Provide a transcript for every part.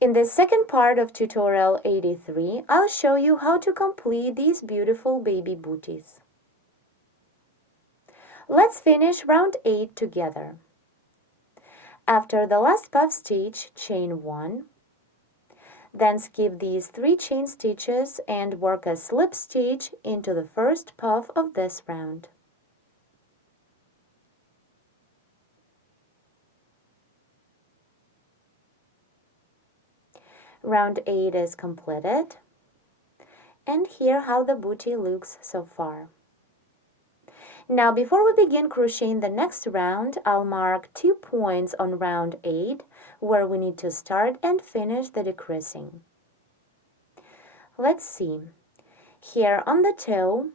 In the second part of tutorial 83, I'll show you how to complete these beautiful baby booties. Let's finish round 8 together. After the last puff stitch, chain 1, then skip these 3 chain stitches and work a slip stitch into the first puff of this round. Round 8 is completed, and here how the booty looks so far. Now before we begin crocheting the next round, I'll mark 2 points on round 8 where we need to start and finish the decreasing. Let's see. Here on the toe,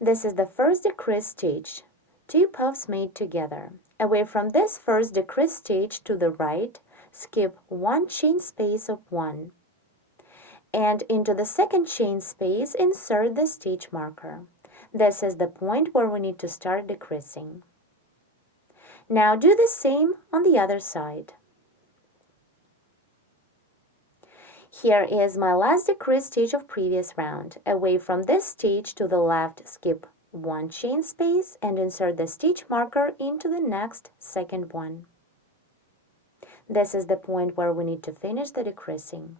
this is the first decrease stitch, 2 puffs made together. Away from this first decrease stitch to the right, skip 1 chain space of 1. And into the second chain space, insert the stitch marker. This is the point where we need to start decreasing. Now do the same on the other side. Here is my last decrease stitch of previous round. Away from this stitch to the left, skip 1 chain space and insert the stitch marker into the next second one. This is the point where we need to finish the decreasing.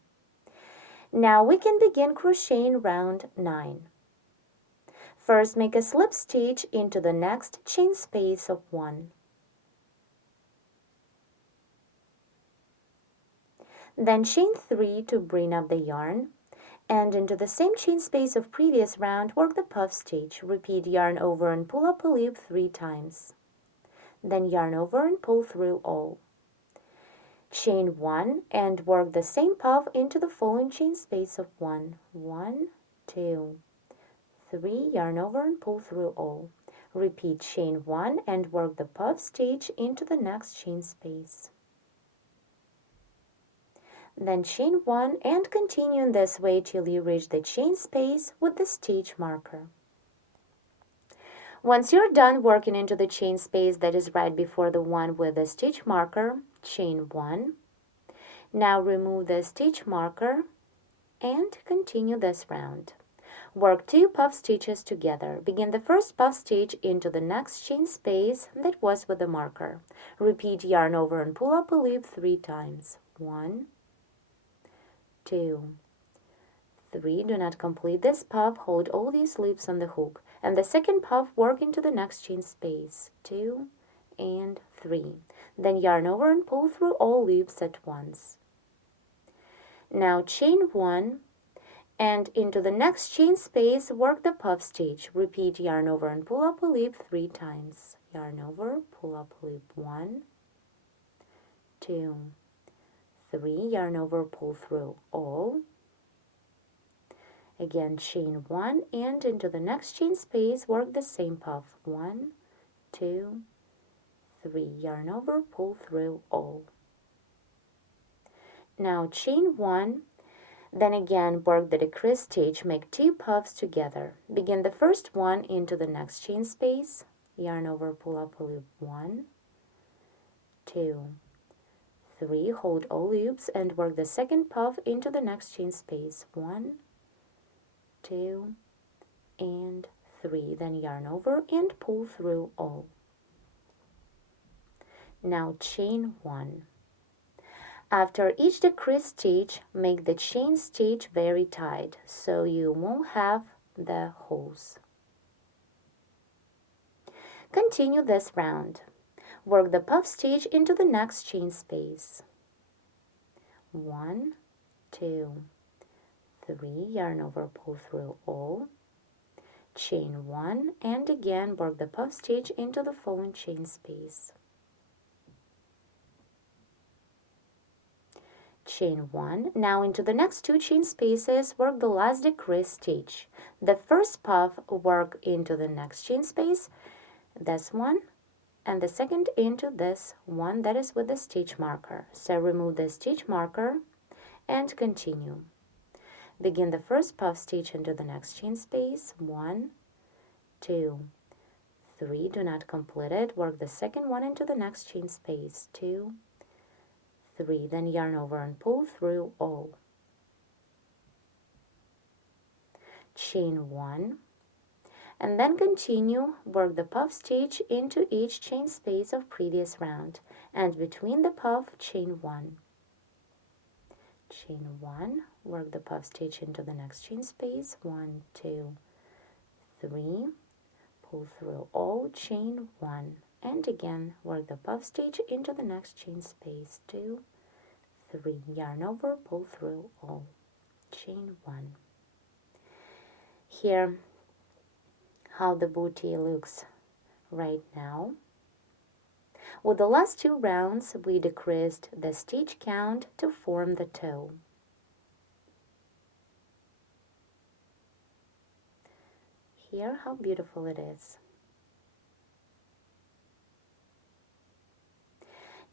Now we can begin crocheting round 9. First, make a slip stitch into the next chain space of 1. Then chain 3 to bring up the yarn, and into the same chain space of previous round, work the puff stitch. Repeat yarn over and pull up a loop 3 times. Then yarn over and pull through all. Chain 1 and work the same puff into the following chain space of 1. 1, 2, 3, yarn over and pull through all. Repeat chain 1 and work the puff stitch into the next chain space. Then chain 1 and continue in this way till you reach the chain space with the stitch marker. Once you're done working into the chain space that is right before the one with the stitch marker, chain 1. Now remove the stitch marker and continue this round. Work 2 puff stitches together. Begin the first puff stitch into the next chain space that was with the marker. Repeat yarn over and pull up a loop 3 times. 1, 2, 3. Do not complete this puff. Hold all these loops on the hook. And the second puff, work into the next chain space. 2 and 3. Then yarn over and pull through all loops at once. Now chain 1 and into the next chain space, work the puff stitch. Repeat yarn over and pull up a loop 3 times. Yarn over, pull up a loop 1, 2, 3, yarn over, pull through all. Again, chain 1 and into the next chain space, work the same puff. 1, 2, 3, yarn over, pull through all. Now chain 1, then again work the decrease stitch, make 2 puffs together. Begin the first one into the next chain space, yarn over, pull up a loop 1, 2, 3, hold all loops and work the second puff into the next chain space. 1, 2, and 3. Then yarn over and pull through all. Now chain 1. After each decrease stitch, make the chain stitch very tight so you won't have the holes. Continue this round. Work the puff stitch into the next chain space. 1, 2, 3, yarn over, pull through all. Chain 1 and again work the puff stitch into the following chain space. Chain 1. Now into the next 2 chain spaces, work the last decrease stitch. The first puff, work into the next chain space, this one, and the second into this one that is with the stitch marker. So remove the stitch marker and continue. Begin the first puff stitch into the next chain space. 1, 2, 3. Do not complete it. Work the second one into the next chain space. 2, 3, then yarn over and pull through all. Chain 1, and then continue, work the puff stitch into each chain space of previous round, and between the puff, chain 1. Chain 1, work the puff stitch into the next chain space, 1, 2, 3, pull through all, chain 1, and again work the puff stitch into the next chain space, 2, 3, yarn over, pull through all, chain 1. Here how the booty looks right now. With the last 2 rounds, we decreased the stitch count to form the toe. Here, how beautiful it is.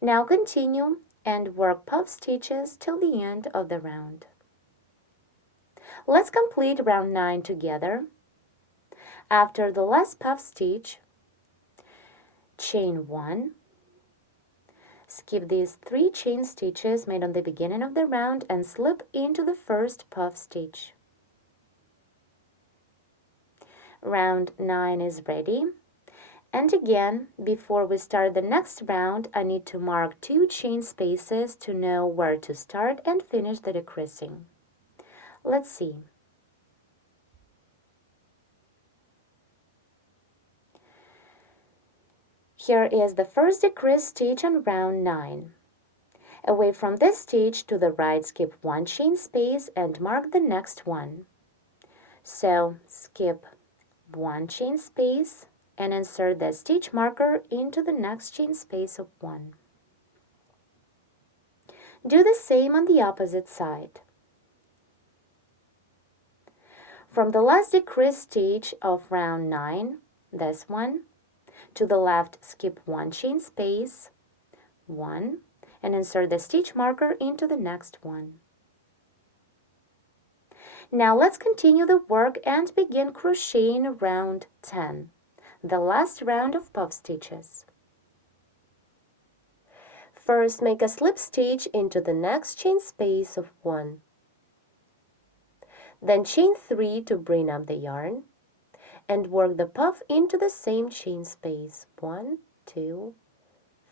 Now continue and work puff stitches till the end of the round. Let's complete round 9 together. After the last puff stitch, chain 1, skip these 3 chain stitches made on the beginning of the round and slip into the first puff stitch. Round 9 is ready. And again, before we start the next round, I need to mark 2 chain spaces to know where to start and finish the decreasing. Let's see. Here is the first decrease stitch on round 9. Away from this stitch to the right, skip 1 chain space and mark the next one. So skip 1 chain space and insert the stitch marker into the next chain space of 1. Do the same on the opposite side. From the last decrease stitch of round 9, this one, to the left, skip 1 chain space, 1, and insert the stitch marker into the next one. Now let's continue the work and begin crocheting round 10, the last round of puff stitches. First, make a slip stitch into the next chain space of 1. Then chain 3 to bring up the yarn and work the puff into the same chain space, 1, 2,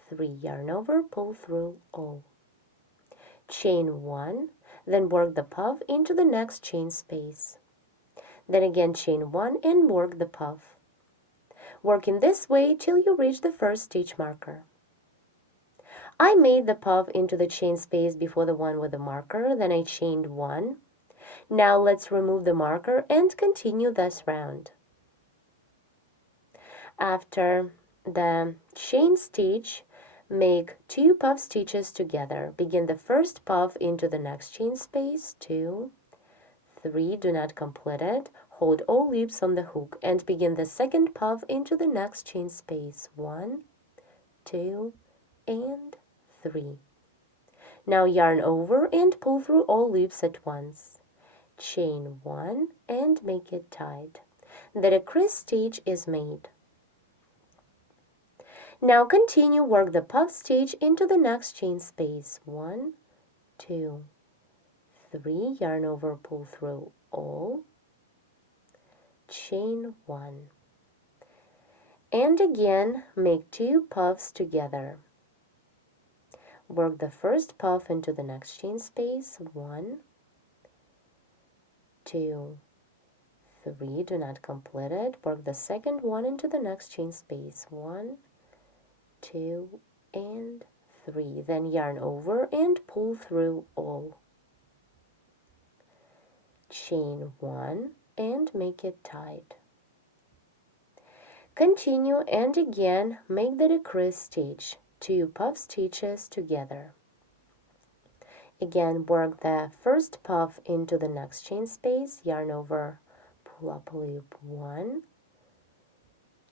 3, yarn over, pull through all. Chain 1, then work the puff into the next chain space. Then again chain 1 and work the puff. Work in this way till you reach the first stitch marker. I made the puff into the chain space before the one with the marker, then I chained 1. Now let's remove the marker and continue this round. After the chain stitch, make 2 puff stitches together. Begin the first puff into the next chain space, 2, 3, do not complete it. Hold all loops on the hook and begin the second puff into the next chain space, 1, 2, and 3. Now yarn over and pull through all loops at once. Chain 1 and make it tight. The decrease stitch is made. Now continue, work the puff stitch into the next chain space, 1, 2, 3, yarn over, pull through all, chain 1. And again, make 2 puffs together. Work the first puff into the next chain space, 1, 2, 3, do not complete it. Work the second one into the next chain space, 1, 2, and 3. Then yarn over and pull through all. Chain 1 and make it tight. Continue and again make the decrease stitch, 2 puff stitches together. Again, work the first puff into the next chain space, yarn over, pull up a loop, 1,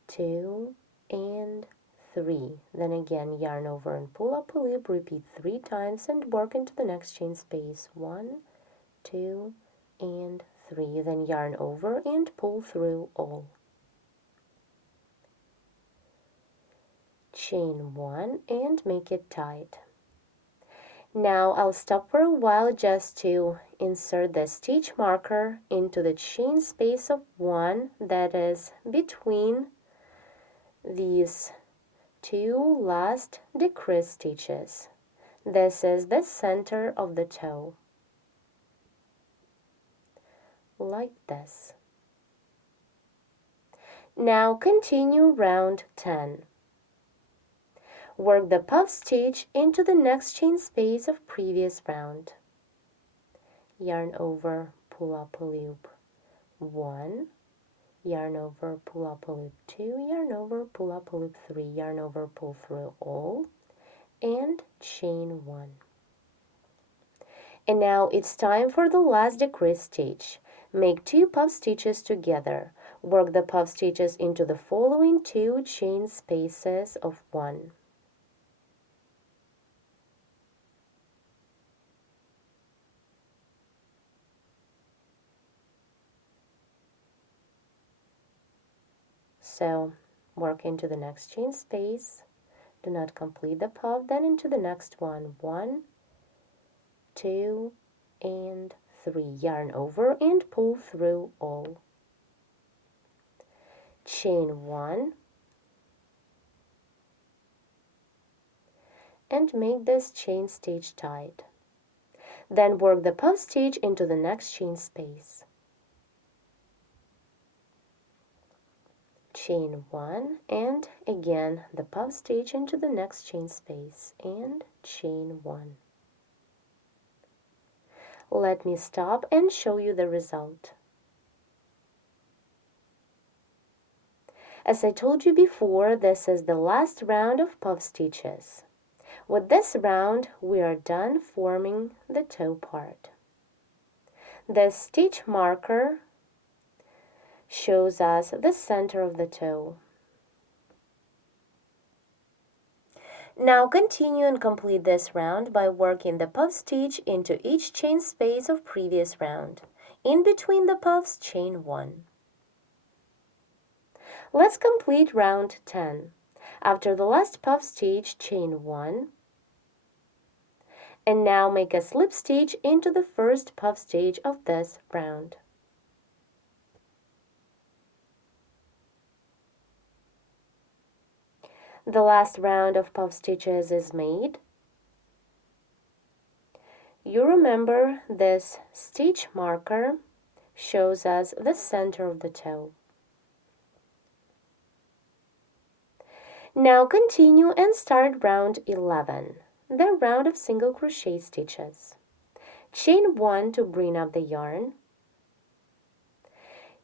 2, and 3. Then again, yarn over and pull up a loop, repeat 3 times and work into the next chain space, 1, 2, and 3. Then yarn over and pull through all. Chain 1 and make it tight. Now I'll stop for a while just to insert the stitch marker into the chain space of 1 that is between these 2 last decrease stitches. This is the center of the toe, like this. Now continue round 10. Work the puff stitch into the next chain space of previous round. Yarn over, pull up a loop 1, yarn over, pull up a loop 2, yarn over, pull up a loop 3, yarn over, pull through all, and chain 1. And now it's time for the last decrease stitch. Make 2 puff stitches together. Work the puff stitches into the following 2 chain spaces of 1. So work into the next chain space, do not complete the puff, then into the next one. 1, 2, and 3. Yarn over and pull through all. Chain 1 and make this chain stitch tight. Then work the puff stitch into the next chain space. Chain 1 and again the puff stitch into the next chain space and chain 1. Let me stop and show you the result. As I told you before, this is the last round of puff stitches. With this round, we are done forming the toe part. The stitch marker shows us the center of the toe. Now continue and complete this round by working the puff stitch into each chain space of previous round. In between the puffs, chain 1. Let's complete round 10. After the last puff stitch, chain 1. And now make a slip stitch into the first puff stitch of this round. The last round of puff stitches is made. You remember this stitch marker shows us the center of the toe. Now continue and start round 11, the round of single crochet stitches. Chain 1 to bring up the yarn.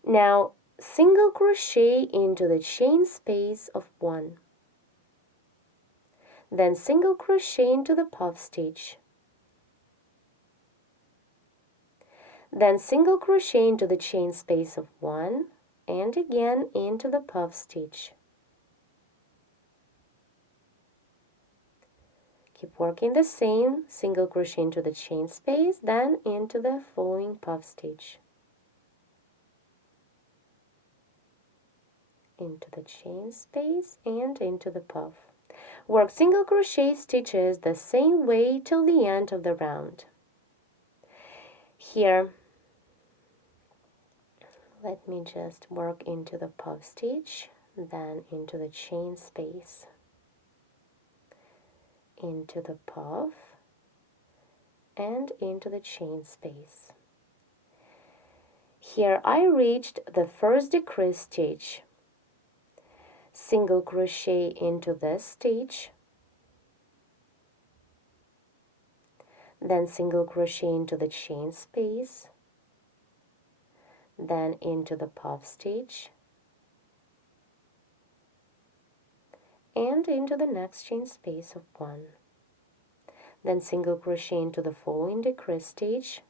Now single crochet into the chain space of 1. Then single crochet into the puff stitch. Then single crochet into the chain space of 1 and again into the puff stitch. Keep working the same, single crochet into the chain space, then into the following puff stitch. Into the chain space and into the puff. Work single crochet stitches the same way till the end of the round. Here, let me just work into the puff stitch, then into the chain space, into the puff, and into the chain space. Here I reached the first decrease stitch. Single crochet into this stitch, then single crochet into the chain space, then into the puff stitch, and into the next chain space of 1. Then single crochet into the following decrease stitch,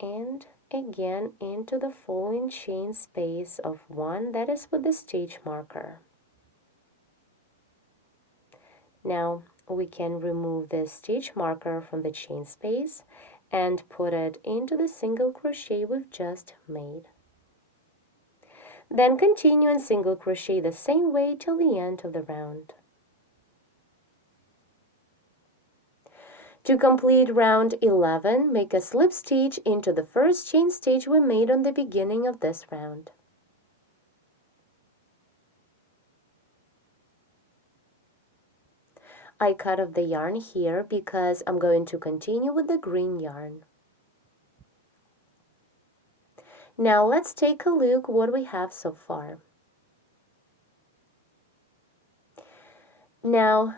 and again into the following chain space of 1, that is with the stitch marker. Now we can remove this stitch marker from the chain space and put it into the single crochet we've just made. Then continue and single crochet the same way till the end of the round. To complete round 11, make a slip stitch into the first chain stitch we made on the beginning of this round. I cut off the yarn here because I'm going to continue with the green yarn. Now let's take a look what we have so far. Now,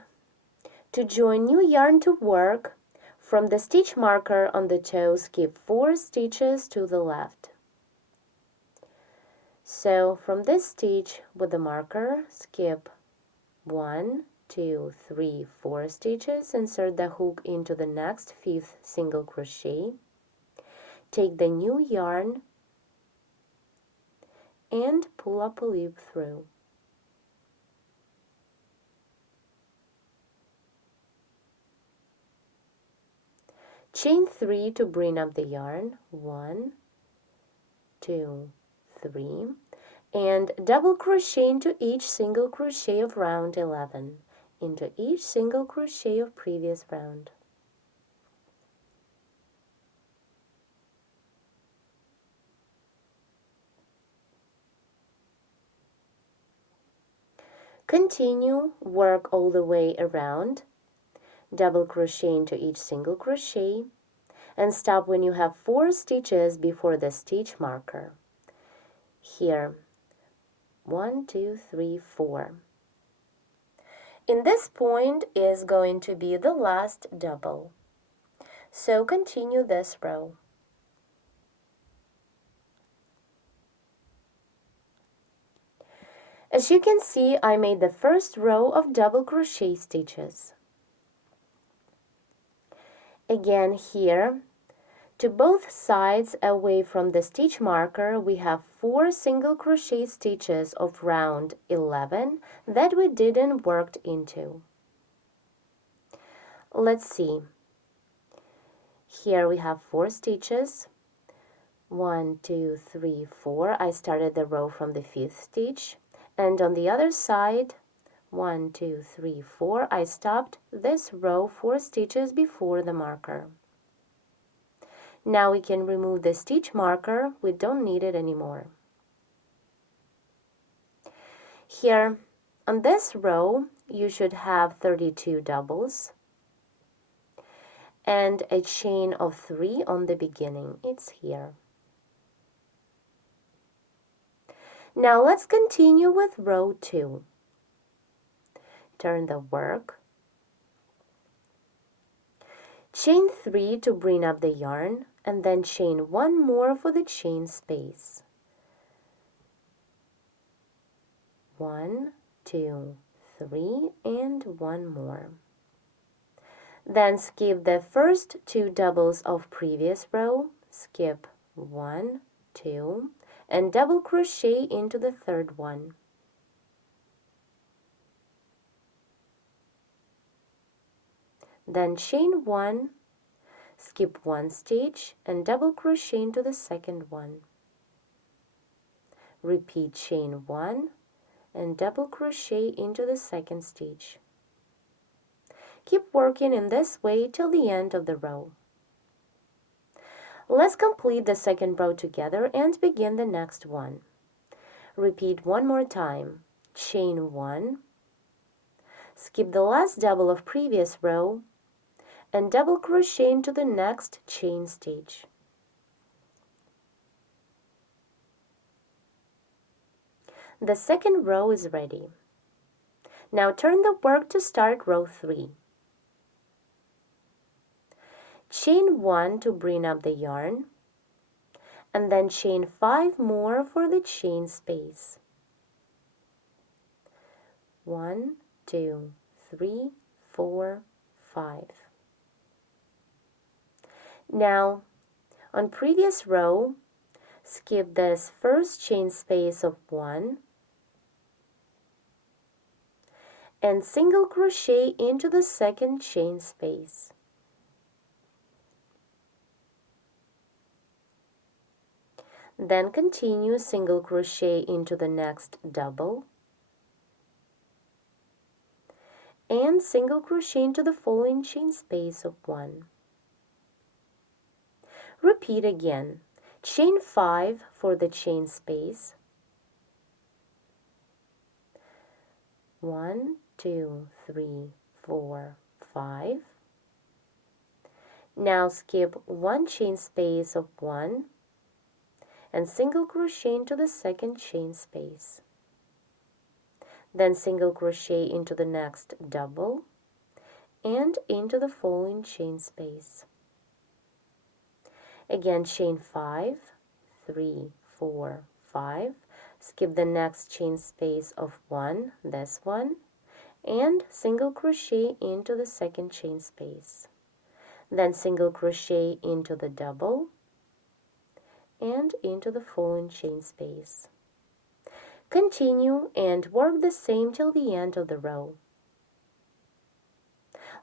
to join new yarn to work, from the stitch marker on the toe, skip 4 stitches to the left. So from this stitch with the marker, skip 1, 2, 3, 4 stitches, insert the hook into the next 5th single crochet, take the new yarn and pull up a loop through. Chain 3 to bring up the yarn, 1, 2, 3, and double crochet into each single crochet of round 11, into each single crochet of previous round. Continue, work all the way around, double crochet into each single crochet, and stop when you have 4 stitches before the stitch marker. Here, 1, 2, 3, 4. In this point is going to be the last double. So continue this row. As you can see, I made the first row of double crochet stitches. Again here, to both sides away from the stitch marker, we have 4 single crochet stitches of round 11 that we didn't work into. Let's see. Here we have 4 stitches. 1, 2, 3, 4. I started the row from the 5th stitch. And on the other side, 1, 2, 3, 4, I stopped this row 4 stitches before the marker. Now we can remove the stitch marker, we don't need it anymore. Here, on this row, you should have 32 doubles and a chain of 3 on the beginning, it's here. Now let's continue with row 2. Turn the work. Chain 3 to bring up the yarn, and then chain 1 more for the chain space. 1, 2, 3, and 1 more. Then skip the first 2 doubles of previous row, skip 1, 2, and double crochet into the 3rd one. Then chain 1, skip 1 stitch and double crochet into the 2nd one. Repeat chain 1 and double crochet into the 2nd stitch. Keep working in this way till the end of the row. Let's complete the 2nd row together and begin the next one. Repeat one more time. Chain 1, skip the last double of previous row, and double crochet into the next chain stitch. The 2nd row is ready. Now turn the work to start row 3. Chain 1 to bring up the yarn, and then chain 5 more for the chain space. 1, 2, 3, 4, 5. Now, on previous row, skip this first chain space of 1 and single crochet into the 2nd chain space. Then continue single crochet into the next double and single crochet into the following chain space of 1. Repeat again. Chain 5 for the chain space. 1, 2, 3, 4, 5. Now skip 1 chain space of 1 and single crochet into the second chain space. Then single crochet into the next double and into the following chain space. Again, chain 5, 3, 4, 5. Skip the next chain space of 1, this one, and single crochet into the second chain space. Then single crochet into the double and into the following chain space. Continue and work the same till the end of the row.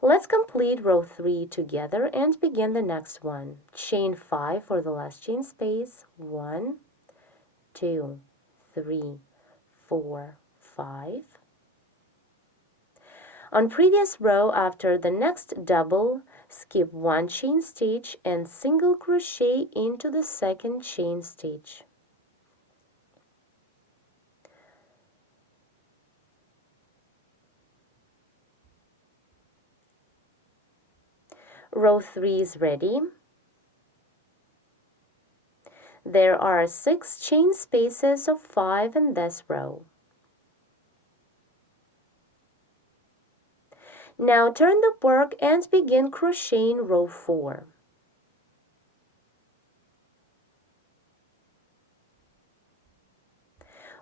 Let's complete row 3 together and begin the next one. Chain 5 for the last chain space. 1, 2, 3, 4, 5. On previous row, after the next double, skip 1 chain stitch and single crochet into the second chain stitch. Row 3 is ready. There are 6 chain spaces of 5 in this row. Now turn the work and begin crocheting row 4.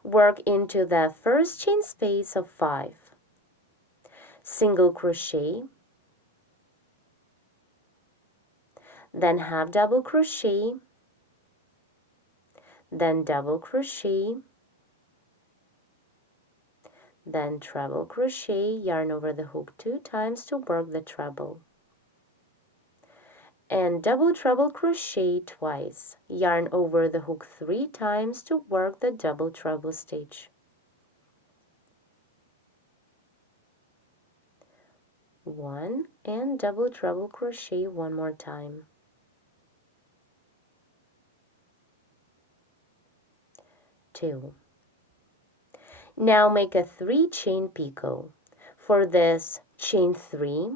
Work into the first chain space of 5. Single crochet, then half double crochet, then double crochet, then treble crochet, yarn over the hook 2 times to work the treble, and double treble crochet twice, yarn over the hook 3 times to work the double treble stitch. 1 and double treble crochet one more time. 2. Now make a 3 chain picot. For this, chain 3,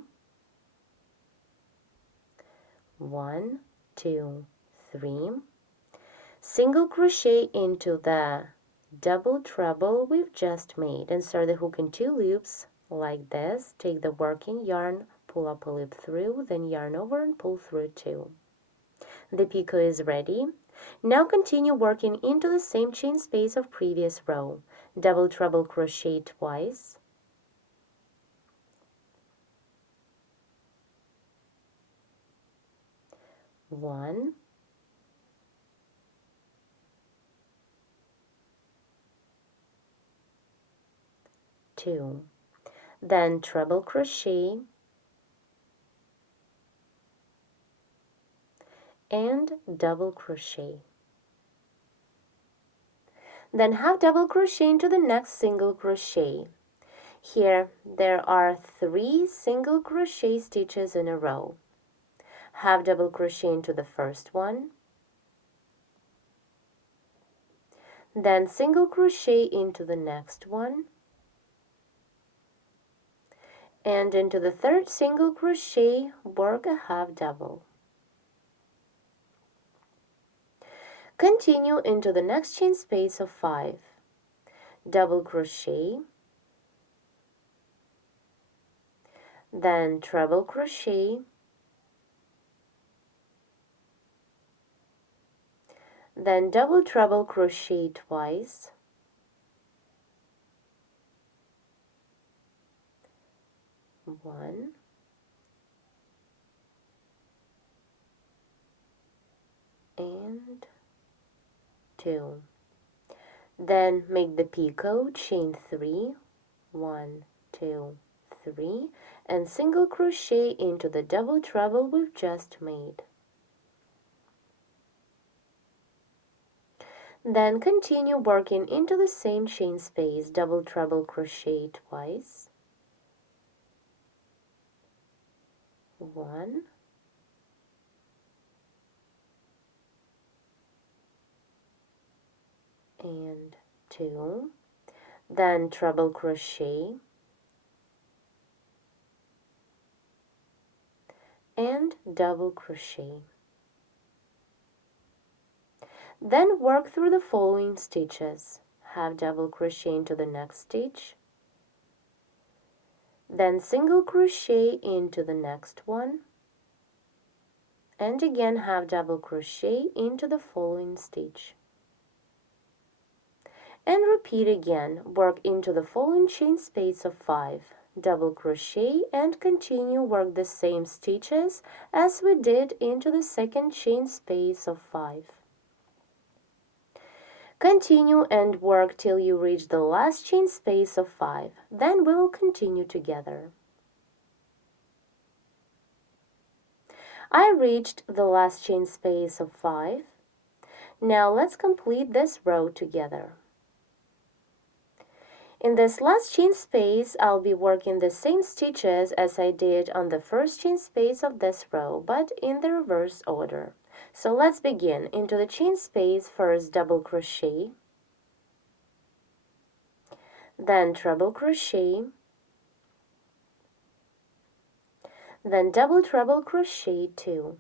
1, 2, 3, single crochet into the double treble we've just made. Insert the hook in 2 loops like this. Take the working yarn, pull up a loop through, then yarn over and pull through 2. The picot is ready. Now continue working into the same chain space of previous row. Double treble crochet twice, one, two, then treble crochet and double crochet. Then half double crochet into the next single crochet. Here there are 3 single crochet stitches in a row. Half double crochet into the first one, then single crochet into the next one, and into the third single crochet work a half double. Continue into the next chain space of 5. Double crochet, then treble crochet, then double treble crochet twice, one, and 2. Then make the picot, chain 3, 1, 2, 3, and single crochet into the double treble we've just made. Then continue working into the same chain space, double treble crochet twice, 1 and 2, then treble crochet and double crochet. Then work through the following stitches. Half double crochet into the next stitch, then single crochet into the next one, and again half double crochet into the following stitch. And repeat again. Work into the following chain space of 5, double crochet, and continue work the same stitches as we did into the second chain space of 5. Continue and work till you reach the last chain space of 5. Then we will continue together. I reached the last chain space of 5. Now let's complete this row together. In this last chain space, I'll be working the same stitches as I did on the first chain space of this row, but in the reverse order. So let's begin. Into the chain space, first double crochet, then treble crochet, then double treble crochet 2.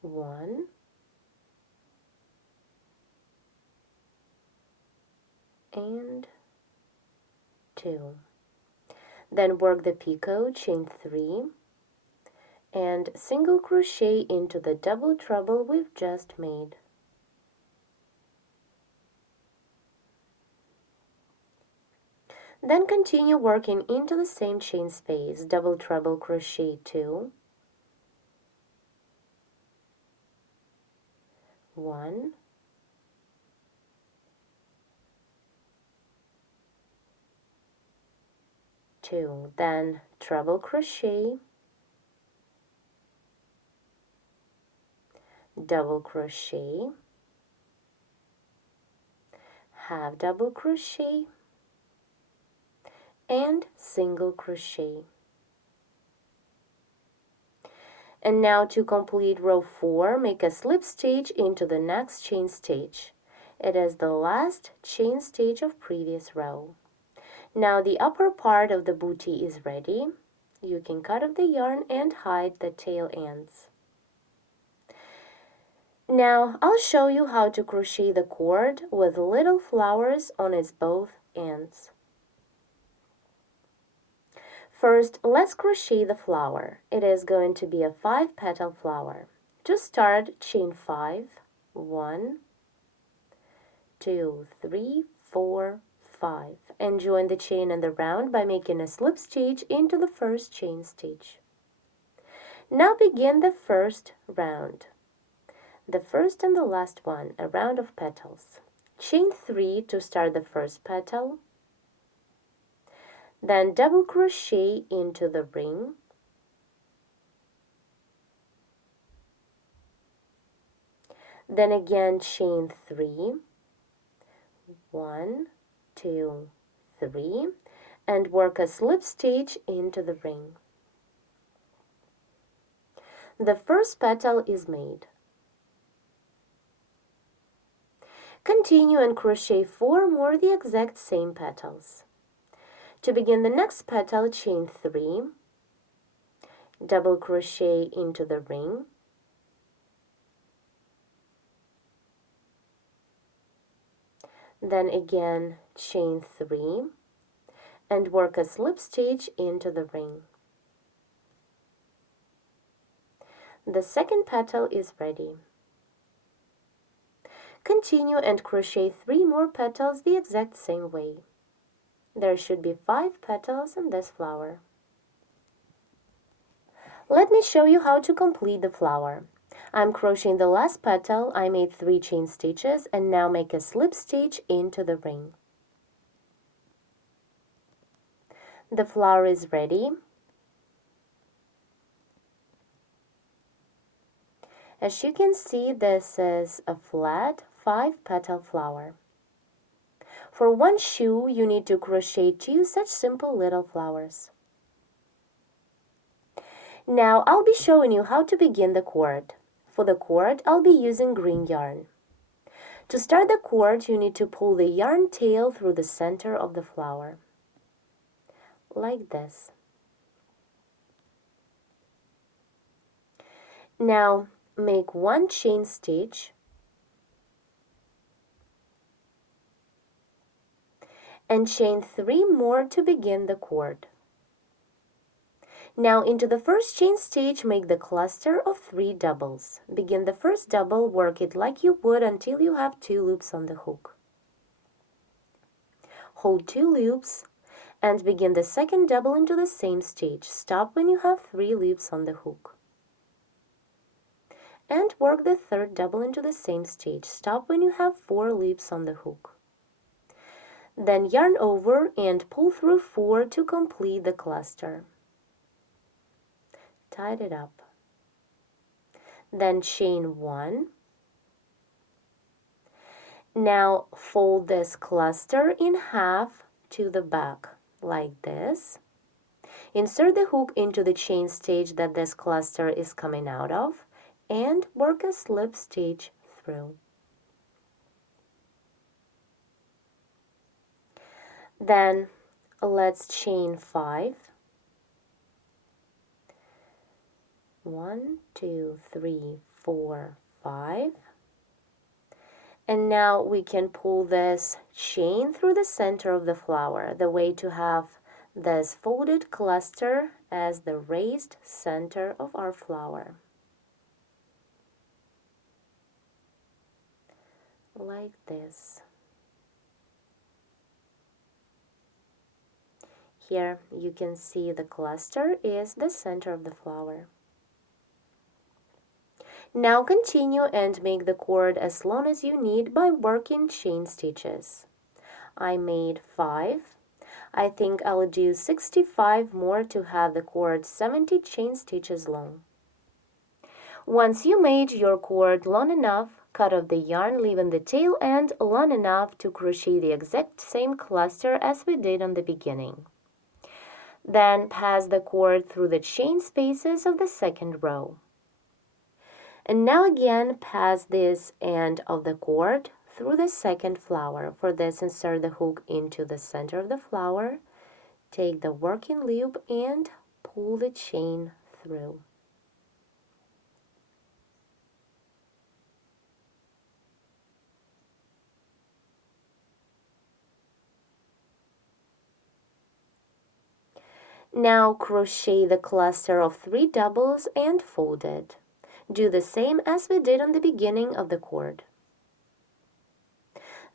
One, and 2. Then work the picot, chain 3, and single crochet into the double treble we've just made. Then continue working into the same chain space, double treble crochet 2, 1, 2, then treble crochet, double crochet, half double crochet, and single crochet. And now to complete row 4, make a slip stitch into the next chain stitch. It is the last chain stitch of previous row. Now the upper part of the bootie is ready. You can cut off the yarn and hide the tail ends. Now I'll show you how to crochet the cord with little flowers on its both ends. First, let's crochet the flower. It is going to be a 5-petal flower. To start, chain 5, 1, 2, 3, 4, 5, and join the chain in the round by making a slip stitch into the first chain stitch. Now begin the first round. The first and the last one, a round of petals. Chain 3 to start the first petal, then double crochet into the ring, then again chain 3, 1, 2, 3, and work a slip stitch into the ring. The first petal is made. Continue and crochet 4 more the exact same petals. To begin the next petal, chain 3, double crochet into the ring, then again chain 3, and work a slip stitch into the ring. The second petal is ready. Continue and crochet 3 more petals the exact same way. There should be 5 petals in this flower. Let me show you how to complete the flower. I'm crocheting the last petal. I made 3 chain stitches and now make a slip stitch into the ring. The flower is ready. As you can see, this is a flat 5-petal flower. For one shoe, you need to crochet 2 such simple little flowers. Now I'll be showing you how to begin the cord. For the cord, I'll be using green yarn. To start the cord, you need to pull the yarn tail through the center of the flower, like this. Now make 1 chain stitch and chain 3 more to begin the cord. Now into the first chain stitch, make the cluster of 3 doubles. Begin the first double, work it like you would until you have 2 loops on the hook. Hold 2 loops and begin the second double into the same stitch. Stop when you have 3 loops on the hook. And work the third double into the same stitch. Stop when you have 4 loops on the hook. Then yarn over and pull through 4 to complete the cluster. Tie it up. Then chain 1. Now fold this cluster in half to the back, like this. Insert the hook into the chain stitch that this cluster is coming out of and work a slip stitch through. Then let's chain 5. 1, 2, 3, 4, 5. And now we can pull this chain through the center of the flower, the way to have this folded cluster as the raised center of our flower. Like this. Here you can see the cluster is the center of the flower. Now continue and make the cord as long as you need by working chain stitches. I made 5. I think I'll do 65 more to have the cord 70 chain stitches long. Once you made your cord long enough, cut off the yarn, leaving the tail end long enough to crochet the exact same cluster as we did on the beginning. Then pass the cord through the chain spaces of the second row. And now again pass this end of the cord through the second flower. For this, insert the hook into the center of the flower, take the working loop and pull the chain through. Now crochet the cluster of 3 doubles and fold it. Do the same as we did on the beginning of the cord.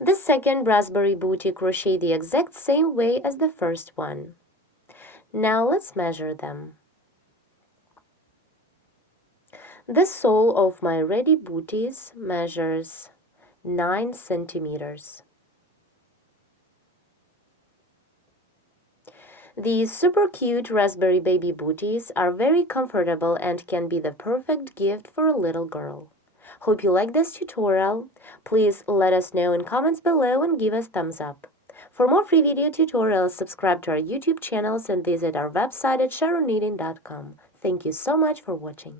The second raspberry booty crochet the exact same way as the first one. Now let's measure them. The sole of my ready booties measures 9 centimeters. These super cute raspberry baby booties are very comfortable and can be the perfect gift for a little girl. Hope you like this tutorial. Please let us know in comments below and give us thumbs up. For more free video tutorials, subscribe to our YouTube channels and visit our website at sharonknitting.com. Thank you so much for watching.